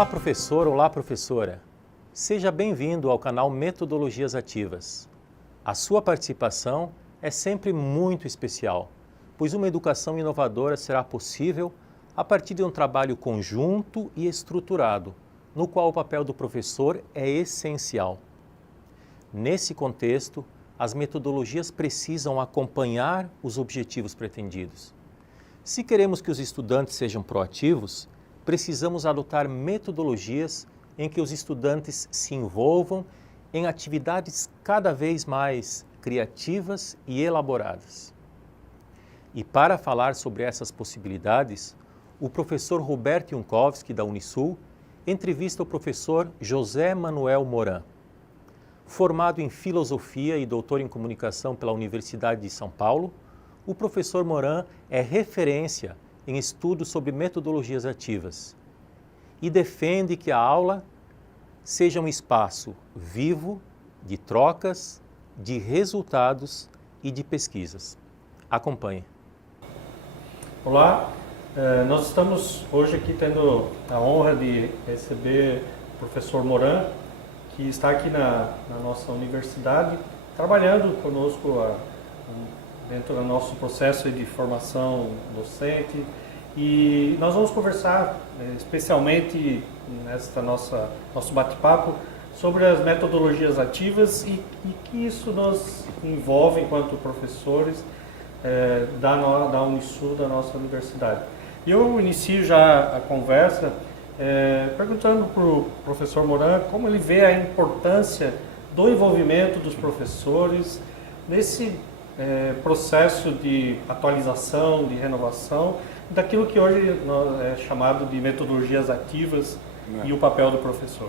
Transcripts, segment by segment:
Olá, professor, olá, professora. Seja bem-vindo ao canal Metodologias Ativas. A sua participação é sempre muito especial, pois uma educação inovadora será possível a partir de um trabalho conjunto e estruturado, no qual o papel do professor é essencial. Nesse contexto, as metodologias precisam acompanhar os objetivos pretendidos. Se queremos que os estudantes sejam proativos, precisamos adotar metodologias em que os estudantes se envolvam em atividades cada vez mais criativas e elaboradas. E para falar sobre essas possibilidades, o professor Roberto Junkowski, da Unisul, entrevista o professor José Manuel Moran. Formado em Filosofia e doutor em Comunicação pela Universidade de São Paulo, o professor Moran é referência em estudos sobre metodologias ativas e defende que a aula seja um espaço vivo de trocas, de resultados e de pesquisas. Acompanhe. Olá, nós estamos hoje aqui tendo a honra de receber o professor Moran, que está aqui na nossa universidade, trabalhando conosco dentro do nosso processo de formação docente. E nós vamos conversar especialmente nosso bate-papo sobre as metodologias ativas e que isso nos envolve enquanto professores da Unisul, da nossa universidade. E eu inicio já a conversa perguntando para o professor Moran como ele vê a importância do envolvimento dos professores nesse processo de atualização, de renovação, daquilo que hoje é chamado de metodologias ativas e o papel do professor.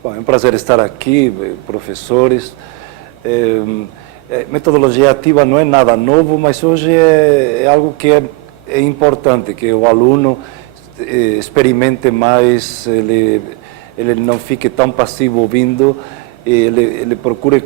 Bom, é um prazer estar aqui, professores. Metodologia ativa não é nada novo, mas hoje é algo que é importante, que o aluno experimente mais, ele não fique tão passivo ouvindo, ele procure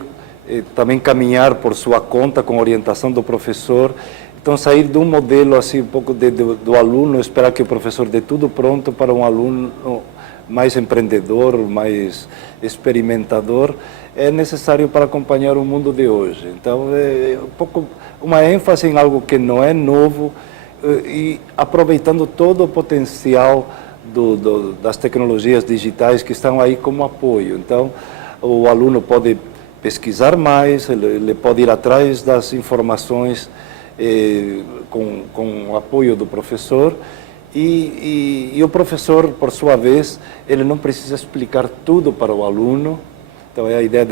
também caminhar por sua conta com orientação do professor. Então, sair de um modelo assim, um pouco do aluno, esperar que o professor dê tudo pronto para um aluno mais empreendedor, mais experimentador, é necessário para acompanhar o mundo de hoje. Então, é um pouco uma ênfase em algo que não é novo e aproveitando todo o potencial das tecnologias digitais que estão aí como apoio. Então, o aluno pode pesquisar mais, ele pode ir atrás das informações com o apoio do professor e o professor, por sua vez, ele não precisa explicar tudo para o aluno. Então, é a ideia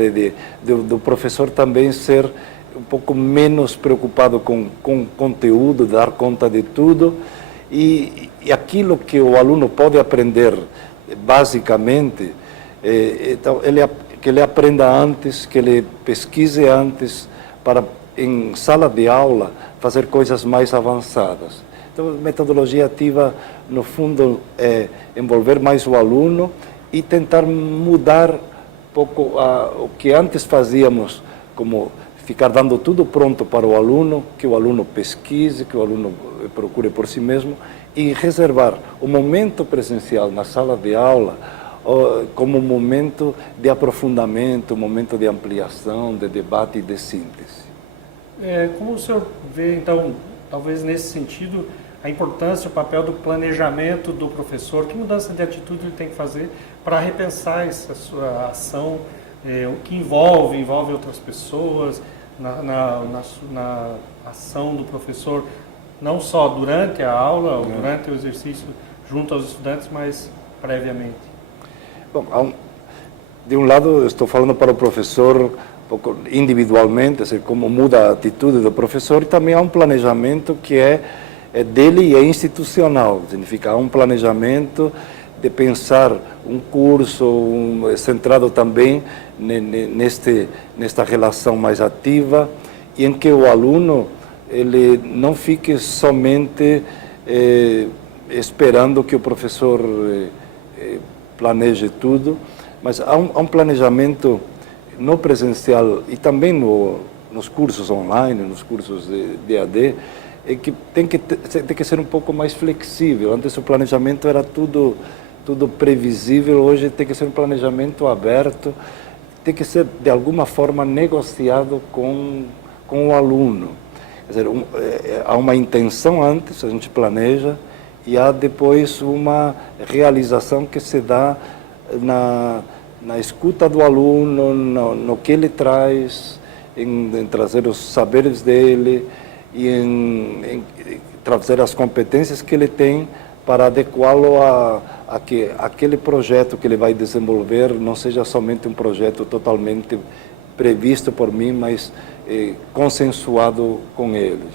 do professor também ser um pouco menos preocupado com conteúdo, dar conta de tudo, e aquilo que o aluno pode aprender basicamente, então, que ele aprenda antes, que ele pesquise antes, para em sala de aula fazer coisas mais avançadas. Então, metodologia ativa, no fundo, é envolver mais o aluno e tentar mudar um pouco o que antes fazíamos, como ficar dando tudo pronto para o aluno, que o aluno pesquise, que o aluno procure por si mesmo, e reservar o momento presencial na sala de aula como um momento de aprofundamento, um momento de ampliação, de debate e de síntese. Como o senhor vê, então, talvez nesse sentido, a importância, o papel do planejamento do professor, que mudança de atitude ele tem que fazer para repensar essa sua ação, o que envolve outras pessoas, na ação do professor, não só durante a aula, ou durante o exercício junto aos estudantes, mas previamente? Bom, de um lado, eu estou falando para o professor um pouco individualmente, assim, como muda a atitude do professor, e também há um planejamento que é dele e é institucional. Significa, há um planejamento de pensar um curso centrado também nesta relação mais ativa, e em que o aluno ele não fique somente esperando que o professor planeje tudo, mas há um planejamento no presencial e também nos cursos online, nos cursos de AD, que tem que ser um pouco mais flexível. Antes o planejamento era tudo tudo previsível. Hoje tem que ser um planejamento aberto, tem que ser de alguma forma negociado com o aluno. Quer dizer, há uma intenção antes, a gente planeja, e há depois uma realização que se dá na escuta do aluno, no que ele traz, em trazer os saberes dele e em trazer as competências que ele tem para adequá-lo a que aquele projeto que ele vai desenvolver não seja somente um projeto totalmente previsto por mim, mas consensuado com ele.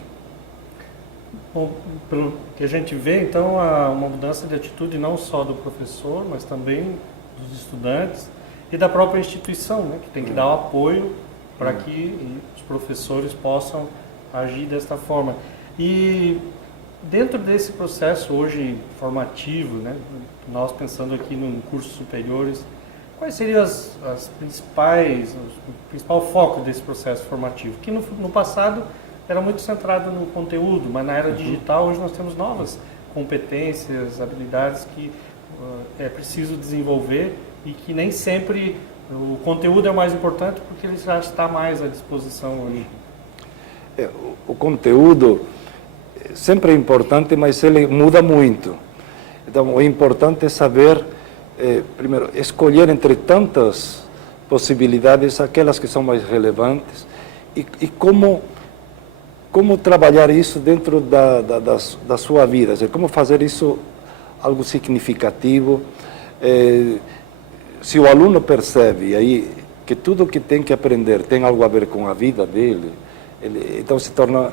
Bom, pelo que a gente vê, então, há uma mudança de atitude não só do professor, mas também dos estudantes e da própria instituição, né, que tem que dar o apoio para que os professores possam agir desta forma. E dentro desse processo hoje formativo, né, nós pensando aqui em cursos superiores, quais seriam o principal foco desse processo formativo? Que no passado era muito centrado no conteúdo, mas na era digital hoje nós temos novas competências, habilidades que é preciso desenvolver e que nem sempre o conteúdo é o mais importante porque ele já está mais à disposição hoje. O conteúdo sempre é importante, mas ele muda muito. Então, o importante é saber, primeiro, escolher entre tantas possibilidades aquelas que são mais relevantes e como trabalhar isso dentro da sua vida, como fazer isso algo significativo. Se o aluno percebe aí que tudo que tem que aprender tem algo a ver com a vida dele, então se torna,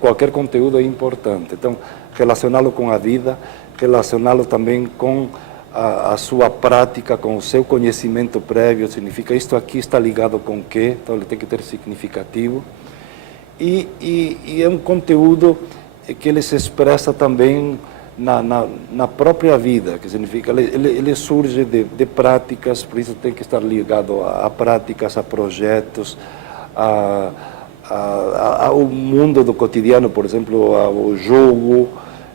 qualquer conteúdo é importante. Então, relacioná-lo com a vida, relacioná-lo também com a sua prática, com o seu conhecimento prévio, significa isto aqui está ligado com o quê, então ele tem que ter significativo. E é um conteúdo que ele se expressa também na própria vida, que significa, ele surge de práticas, por isso tem que estar ligado a práticas, a projetos, ao mundo do cotidiano, por exemplo, ao jogo.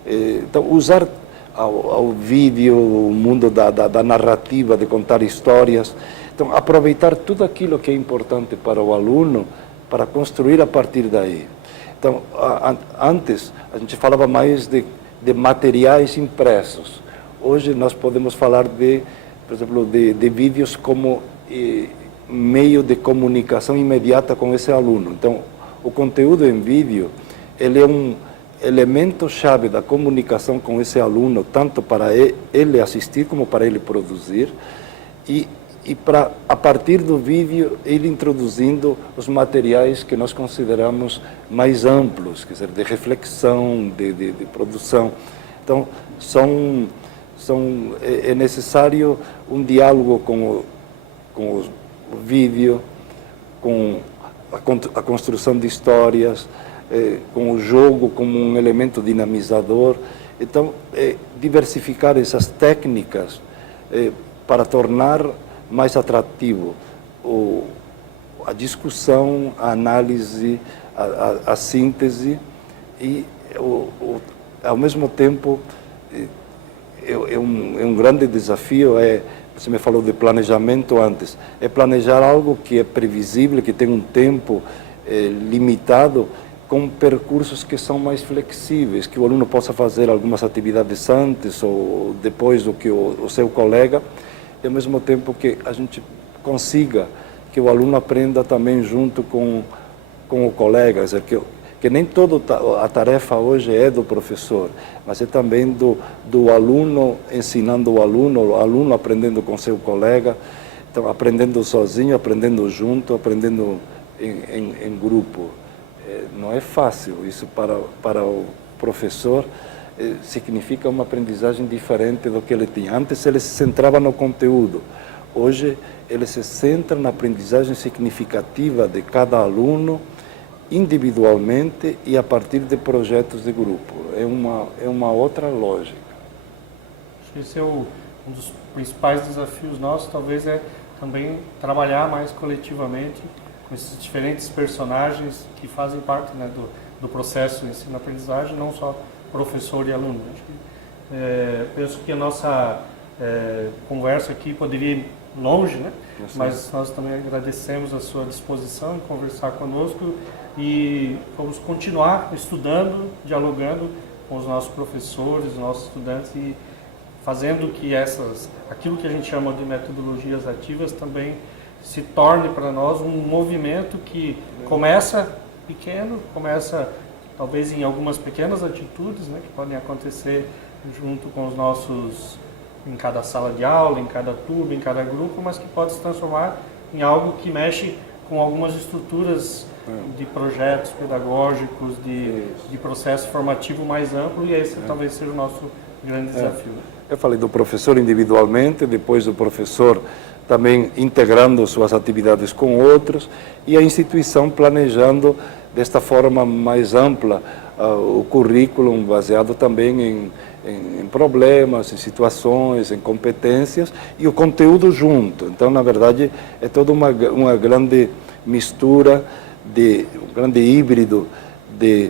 Então, usar ao vídeo, o mundo da narrativa, de contar histórias. Então, aproveitar tudo aquilo que é importante para o aluno, para construir a partir daí. Então, antes, a gente falava mais de materiais impressos. Hoje, nós podemos falar por exemplo, de vídeos como meio de comunicação imediata com esse aluno. Então, o conteúdo em vídeo, ele é um elemento-chave da comunicação com esse aluno, tanto para ele assistir como para ele produzir, e para, a partir do vídeo, ir introduzindo os materiais que nós consideramos mais amplos, quer dizer, de reflexão, de produção. Então, é necessário um diálogo com o vídeo, com a construção de histórias, com o jogo como um elemento dinamizador. Então, diversificar essas técnicas para tornar mais atrativo a discussão, a análise, a síntese e, ao mesmo tempo, é um grande desafio. Você me falou de planejamento antes. É planejar algo que é previsível, que tem um tempo limitado, com percursos que são mais flexíveis, que o aluno possa fazer algumas atividades antes ou depois do que o seu colega, e ao mesmo tempo que a gente consiga que o aluno aprenda também junto com o colega, quer dizer, que nem toda a tarefa hoje é do professor, mas é também do aluno ensinando o aluno aprendendo com seu colega, então aprendendo sozinho, aprendendo junto, aprendendo em grupo. Não é fácil, isso para o professor significa uma aprendizagem diferente do que ele tinha. Antes ele se centrava no conteúdo, hoje ele se centra na aprendizagem significativa de cada aluno, individualmente e a partir de projetos de grupo. É uma outra lógica. Acho que esse é um dos principais desafios nossos, talvez, é também trabalhar mais coletivamente com esses diferentes personagens que fazem parte, né, do processo de ensino-aprendizagem, não só professor e aluno. Acho que, penso que a nossa conversa aqui poderia ir longe, né? Mas nós também agradecemos a sua disposição em conversar conosco e vamos continuar estudando, dialogando com os nossos professores, os nossos estudantes e fazendo que aquilo que a gente chama de metodologias ativas também se torne para nós um movimento que começa pequeno, começa talvez em algumas pequenas atitudes, né, que podem acontecer junto com os nossos, em cada sala de aula, em cada turma, em cada grupo, mas que pode se transformar em algo que mexe com algumas estruturas de projetos pedagógicos, de processo formativo mais amplo, e esse talvez seja o nosso grande desafio. Eu falei do professor individualmente, depois do professor também integrando suas atividades com outros, e a instituição planejando desta forma mais ampla o currículo baseado também em problemas, em situações, em competências e o conteúdo junto. Então, na verdade, é toda uma grande mistura, um grande híbrido de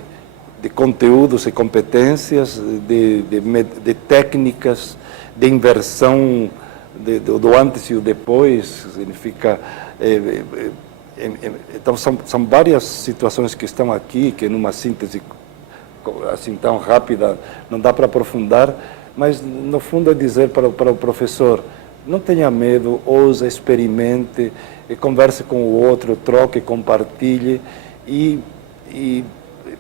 conteúdos e competências, de técnicas, de inversão do antes e o depois. Significa... Então, são várias situações que estão aqui, que numa síntese assim tão rápida não dá para aprofundar, mas no fundo é dizer para o professor: não tenha medo, ouça, experimente, converse com o outro, troque, compartilhe e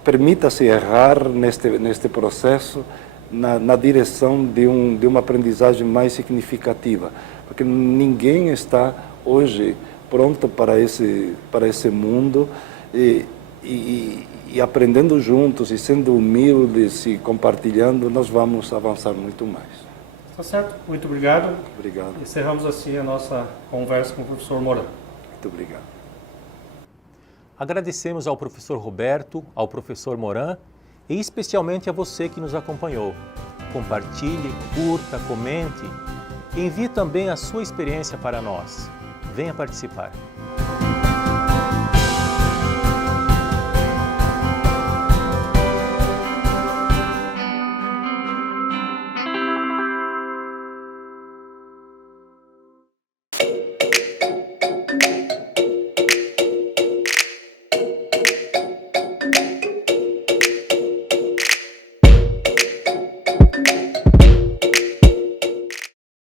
permita-se errar neste processo na direção de uma aprendizagem mais significativa, porque ninguém está hoje pronto para esse mundo e aprendendo juntos e sendo humildes e compartilhando, nós vamos avançar muito mais. Tá certo. Muito obrigado. Obrigado. Encerramos assim a nossa conversa com o professor Moran. Muito obrigado. Agradecemos ao professor Roberto, ao professor Moran e especialmente a você que nos acompanhou. Compartilhe, curta, comente e envie também a sua experiência para nós. Venha participar.